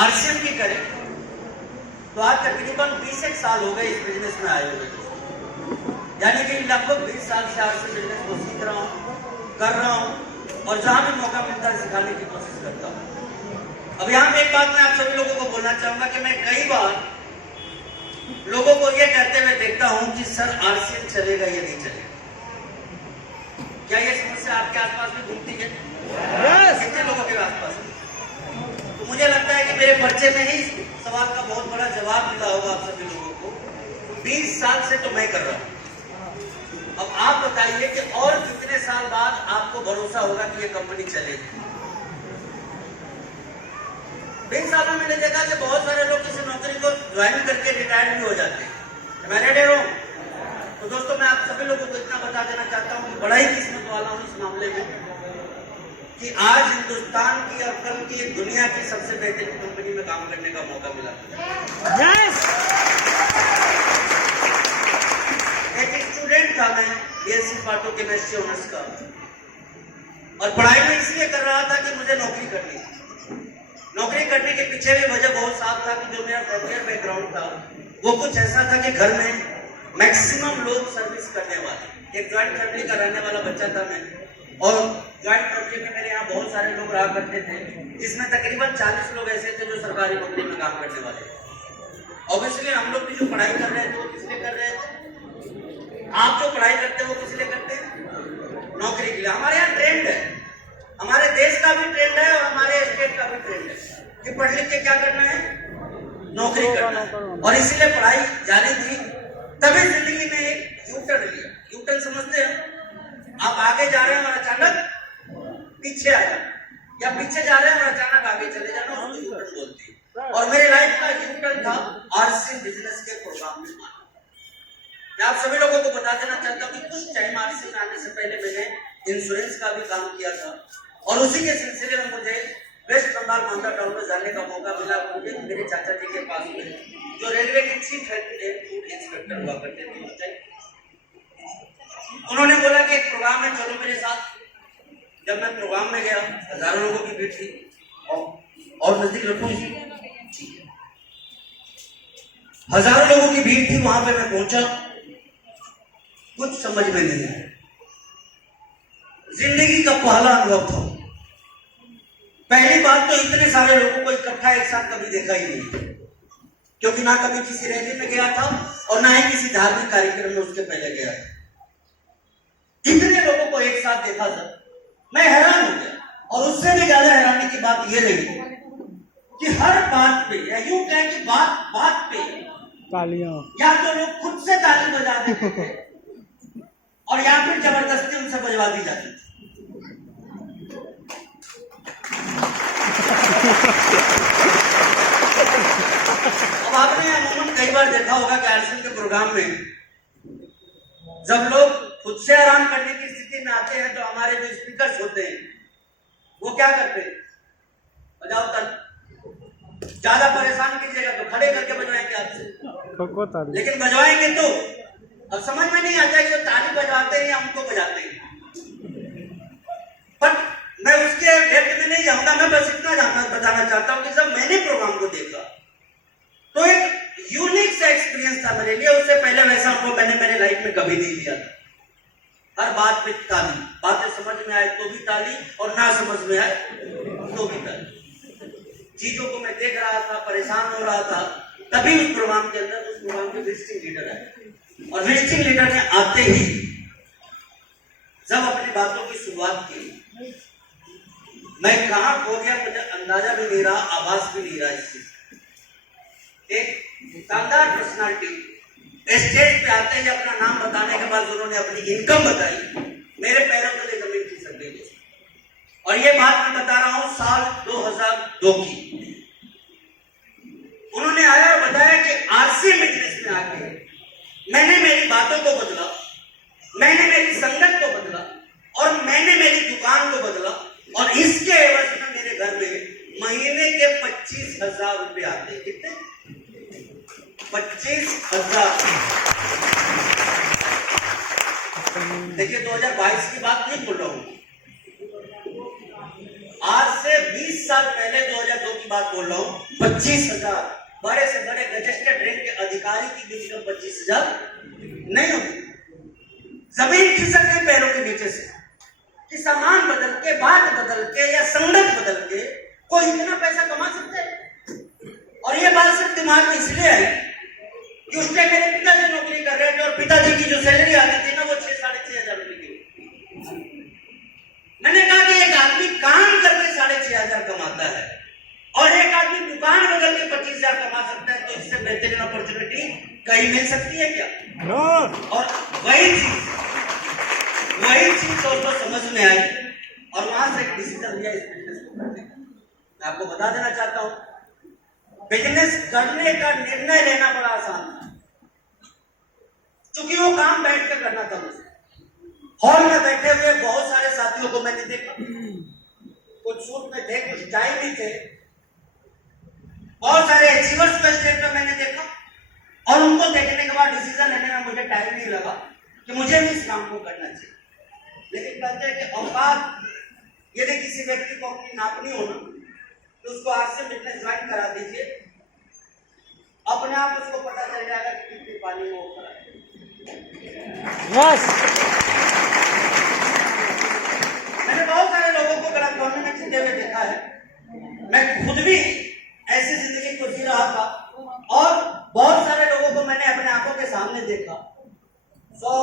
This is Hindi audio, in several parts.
आरसीएम की करें तो आज तकरीबन 20 साल हो गए इस बिजनेस में आए हुए, यानी कि लगभग 20 साल से आरसीएम बिजनेस को सीख रहा हूँ, कर रहा हूँ और जहां भी मौका मिलता है सिखाने की कोशिश करता हूँ। अब यहाँ पे एक बात मैं आप सभी लोगों को बोलना चाहूंगा कि मैं कई बार लोगों को ये कहते हुए देखता हूं कि सर आरसीएम चलेगा या नहीं चलेगा। क्या ये समस्या आपके आसपास में घूमती है? कितने लोगों के आसपास में? तो मुझे लगता है कि मेरे पर्चे में ही इस सवाल का बहुत बड़ा जवाब मिला होगा आप सभी लोगों को। 20 साल से तो मैं कर रहा हूं, अब आप बताइए कि और कितने साल बाद आपको भरोसा होगा कि ये कंपनी चलेगी। 20 साल में मैंने देखा कि बहुत सारे लोग किसी नौकरी को ज्वाइन करके रिटायर भी हो जाते हैं। मैं रेडी हूं। तो दोस्तों मैं आप सभी लोगों को इतना बता देना चाहता हूं कि बड़ा ही किस्मत वाला हूं इस मामले में कि आज हिंदुस्तान की और कल की दुनिया की सबसे बेहतरीन कंपनी में काम करने का मौका मिला। yes! एक स्टूडेंट था मैं बीएससी पार्टो केमिस्ट्री ऑनर्स का, और पढ़ाई में इसलिए कर रहा था कि मुझे नौकरी करनी थी। नौकरी करने के पीछे भी वजह बहुत साफ था कि जो मेरा सॉफ्टवेयर बैकग्राउंड था वो कुछ ऐसा था कि घर में मैक्सिमम लोग सर्विस करने वाले, एक ज्वाइंट फैमिली का रहने वाला बच्चा था मैं, और ज्वाइंट फैमिली में मेरे यहाँ बहुत सारे लोग रहा करते थे, जिसमें तकरीबन 40 लोग ऐसे थे जो सरकारी नौकरी में काम करने वाले थे। ऑब्वियसली हम लोग भी जो पढ़ाई कर रहे थे वो किस लिए कर रहे थे? आप जो पढ़ाई करते हैं वो किस लिए करते हैं? नौकरी के लिए। हमारे यहाँ ट्रेंड है, हमारे देश का भी ट्रेंड है और हमारे स्टेट का भी ट्रेंड है कि पढ़ लिख के क्या करना है? नौकरी करना है। और इसीलिए पढ़ाई जारी थी, तभी जिंदगी में एक यूटर्न लिया। यूटर्न समझते हैं? आप आगे जा रहे हैं और अचानक पीछे आ जाए, या पीछे जा रहे हैं और अचानक आगे चले जाना, उसको यूटर्न बोलते हैं। और मेरे लाइफ का यूटर्न था आरसीएम बिजनेस के प्रोग्राम में। मैं आप सभी लोगों को बता देना चाहता हूँ कि कुछ टाइम आरसीएम में आने से पहले मैंने इंश्योरेंस का भी काम किया था, और उसी के सिलसिले में मुझे वेस्ट बंगाल मालदा टाउन में जाने का मौका मिला। मुझे मेरे चाचा जी के पास में जो रेलवे के चीफ फूड इंस्पेक्टर हुआ करते थे उस टाइम, उन्होंने बोला कि एक प्रोग्राम है, चलो मेरे साथ। जब मैं प्रोग्राम में गया, हजारों लोगों की भीड़ थी, और नजदीक रखो, हजारों लोगों की भीड़ थी। वहां पे मैं पहुंचा, कुछ समझ में नहीं आया। जिंदगी का पहला अनुभव था। पहली बात तो इतने सारे लोगों को इकट्ठा एक साथ कभी देखा ही नहीं, क्योंकि ना कभी किसी रैली में गया था और ना ही किसी धार्मिक कार्यक्रम में उसके पहले गया था। इतने लोगों को एक साथ देखा था, मैं हैरान हो गया। और उससे भी ज्यादा हैरानी की बात यह रही कि हर बात पे, या यूं कहें कि बात बात पे तालियां, या तो लोग खुद से ताली बजा देते थे और या फिर जबरदस्ती उनसे बजवा दी जाती थी। अब आपने अमूमन कई बार देखा होगा कि आरसीएम के प्रोग्राम में जब लोग खुद से आराम करने की स्थिति में आते हैं तो हमारे जो स्पीकर्स होते हैं वो क्या करते हैं? बजाओ ताली। ज्यादा परेशान कीजिएगा तो खड़े करके बजवाएंगे आपसे, लेकिन बजवाएंगे तो अब समझ में नहीं आता कि वो ताली बजवाते हैं या हमको बजाते हैं। पर मैं उसके डेप्थ में नहीं जाऊंगा, मैं बस इतना बताना चाहता हूं कि जब मैंने प्रोग्राम को देखा तो एक यूनिक सा एक्सपीरियंस था मेरे लिए। उससे पहले वैसा अनुभव मैंने मेरे लाइफ में कभी नहीं लिया था। हर बात पे ताली, बातें समझ में आए तो भी ताली, और ना समझ में आए तो भी ताली। चीजों को मैं देख रहा था, परेशान हो रहा था, तभी उस प्रोग्राम के अंदर उस प्रोग्राम के विजिटिंग लीडर आए, और विजिटिंग लीडर ने आते ही जब अपनी बातों की शुरुआत की, मैं कहां खो गया मुझे अंदाजा भी नहीं रहा, आवाज भी नहीं रहा। इस चीज एक शानदार पर्सनालिटी स्टेज पे आते ही अपना नाम बताने के बाद उन्होंने अपनी इनकम बताई, मेरे पैरों तले जमीन खिसक गई। और ये बात मैं बता रहा हूं साल 2002 की। उन्होंने आया और बताया कि आरसीएम बिजनेस में आके मैंने मेरी बातों को बदला, मैंने मेरी संगत को बदला, और मैंने मेरी दुकान को बदला, और इसके एवज में मेरे घर में महीने के 25,000 रुपए आते। कितने? 25,000। देखिए 2022 की बात नहीं बोल रहा हूं, आज से 20 साल पहले 2002 की बात बोल रहा हूं, 25,000 बड़े से बड़े गजेस्टेड रैंक के अधिकारी की भी इनकम 25,000 नहीं होती। जमीन खिसक गई पैरों के नीचे से कि सामान बदल के, बात बदल के या संगत बदल के कोई इतना पैसा कमा सकता है। और ये बात सिर्फ दिमाग में इसलिए आई कि उस टाइम मेरे पिताजी नौकरी कर रहे थे और पिताजी की जो सैलरी आती थी ना वो 6,500 रुपए की। मैंने कहा कि एक आदमी काम करके 6,500 कमाता है और एक आदमी दुकान बदल के 25,000 कमा सकता है, तो इससे बेहतरीन अपॉर्चुनिटी कहीं मिल सकती है क्या? और वही चीज दोस्तों समझ में आई और वहां से एक डिसीजन लिया इस बिजनेस को करने का। मैं आपको बता देना चाहता हूं, बिजनेस करने का निर्णय लेना बड़ा आसान था, क्योंकि वो काम बैठ कर करना था मुझे। हॉल में बैठे हुए बहुत सारे साथियों को मैंने देखा, कुछ सूट में थे, कुछ टाई में थे, बहुत सारे अचीवर्स को स्टेज पे मैंने देखा और उनको देखने के बाद डिसीजन लेने में मुझे टाइम नहीं लगा कि मुझे भी इस काम को करना चाहिए। लेकिन कहते हैं कि औकात यदि किसी व्यक्ति को अपनी नापनी हो ना, तो उसको आज से बिजनेस ज्वाइन करा दीजिए, अपने आप उसको पता चल जाएगा कि कितनी पानी में वो खड़ा है। मैंने बहुत सारे लोगों को गलतफहमी में जीते हुए देखा है, मैं खुद भी ऐसी जिंदगी को जी रहा था और बहुत सारे लोगों को मैंने अपने आंखों के सामने देखा। 100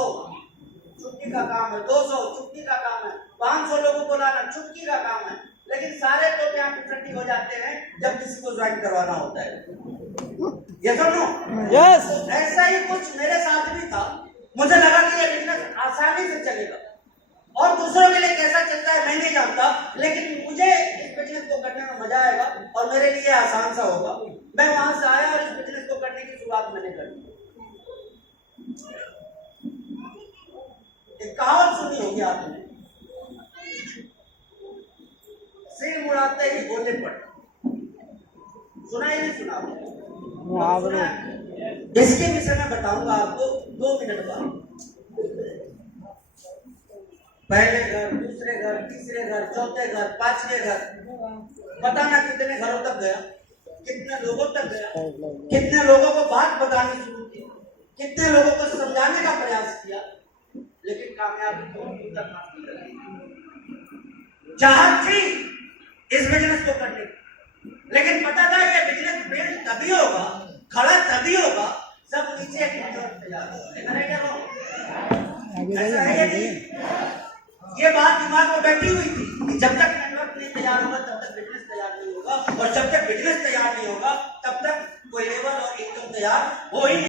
चुटकी का काम है, 200 चुटकी का काम है, 500 लोगों को लाना चुटकी का काम है, लेकिन सारे तो यहाँ इकट्ठी हो जाते हैं जब किसी को ज्वाइन करवाना होता है। यस और नो? यस। ऐसा ही कुछ मेरे साथ भी था। मुझे लगा कि ये बिजनेस आसानी से चलेगा और दूसरों के लिए कैसा चलता है मैं नहीं जानता, लेकिन मुझे इस बिजनेस को करने में मजा आएगा और मेरे लिए आसान सा होगा। मैं वहां से आया और इस बिजनेस को करने की शुरुआत मैंने कर दी। एक कहावत सुनी होगी आपने, सिर मुड़ाते ही बोले पट। सुना ही नहीं सुना? सुना? इसके विषय में बताऊंगा आपको 2 मिनट बाद। पहले घर, दूसरे घर, तीसरे घर, चौथे घर, 5वें घर, पता ना कितने घरों तक गया, कितने लोगों तक गया, कितने लोगों को बात बतानी शुरू की, कितने लोगों को समझाने का प्रयास किया, लेकिन कामयाबी तो तक हासिल नहीं रही। चाहत थी इस बिजनेस को करने की, लेकिन पता था ये बिजनेस बिल्ड तभी होगा, खड़ा तभी होगा जब नीचे एक नेटवर्क तैयार होगा। ऐसा है या नहीं? ये बात दिमाग में बैठी हुई थी कि जब तक नेटवर्क नहीं तैयार होगा तब तक बिजनेस तैयार नहीं होगा, और जब तक बिजनेस तैयार नहीं होगा तब तक कोई लेवल और इनकम तैयार हो ही नहीं।